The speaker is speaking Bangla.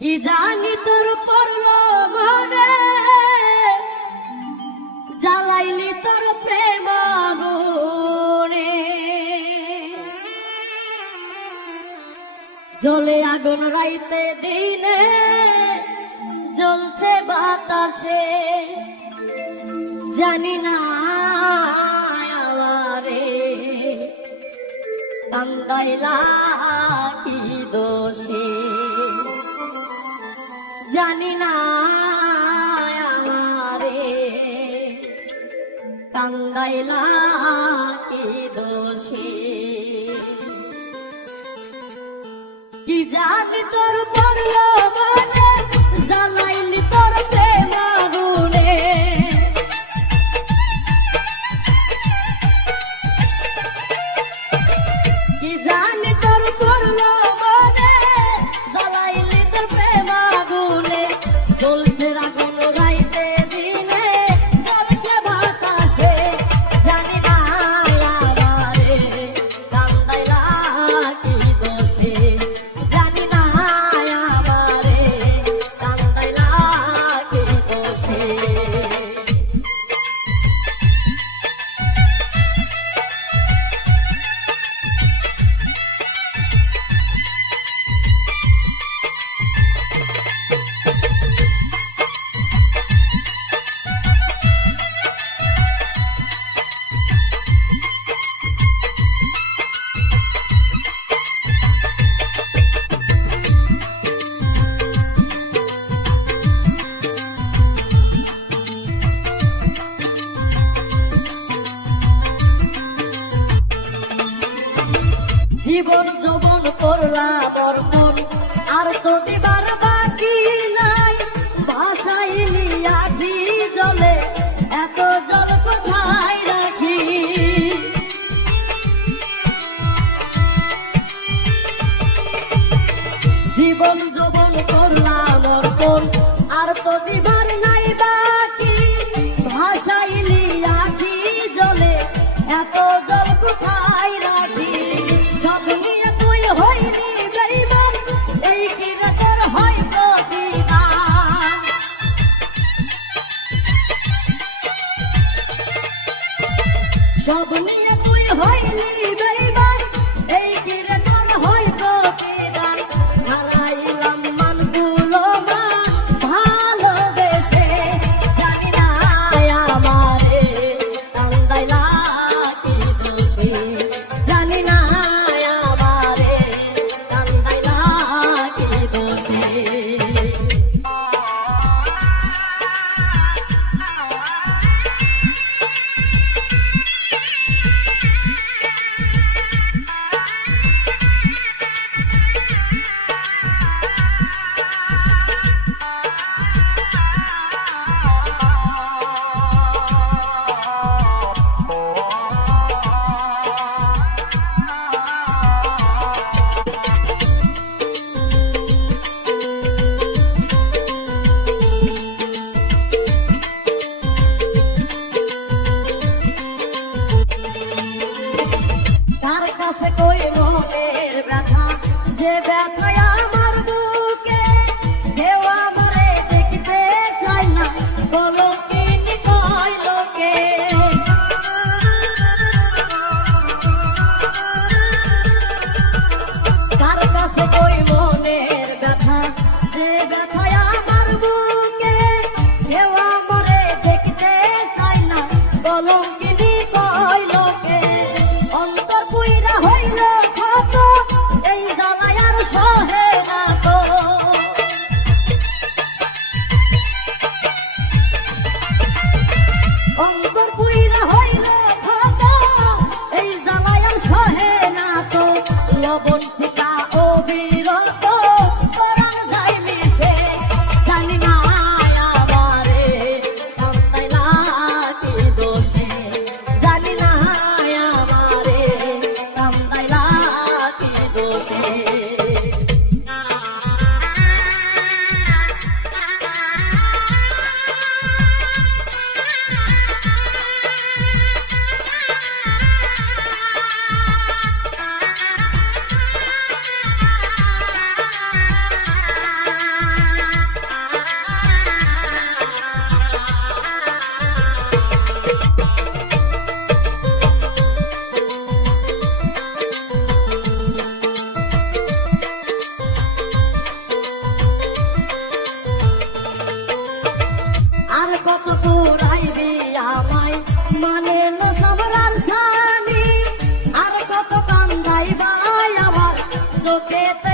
কি জানি তোর পড়ল মনে জ্বালাইলি তোর প্রেম আগুনে। জলে আগুন রাইতে দিনে জ্বলছে বাতাসে। জানি না আমারে কান্দাইলা কি দোষী। জানি না আমারে। কান্দাইলা কি দোষে। কি জানি তোর করলা বর্মন। আর তো বাকি নাই ভাষাইলি জলে, এত জল কোথায় রাখি? জীবন যৌবন করলা বর্মন। আর তো ওই মনের ব্যথা যে ব্যথায় go get the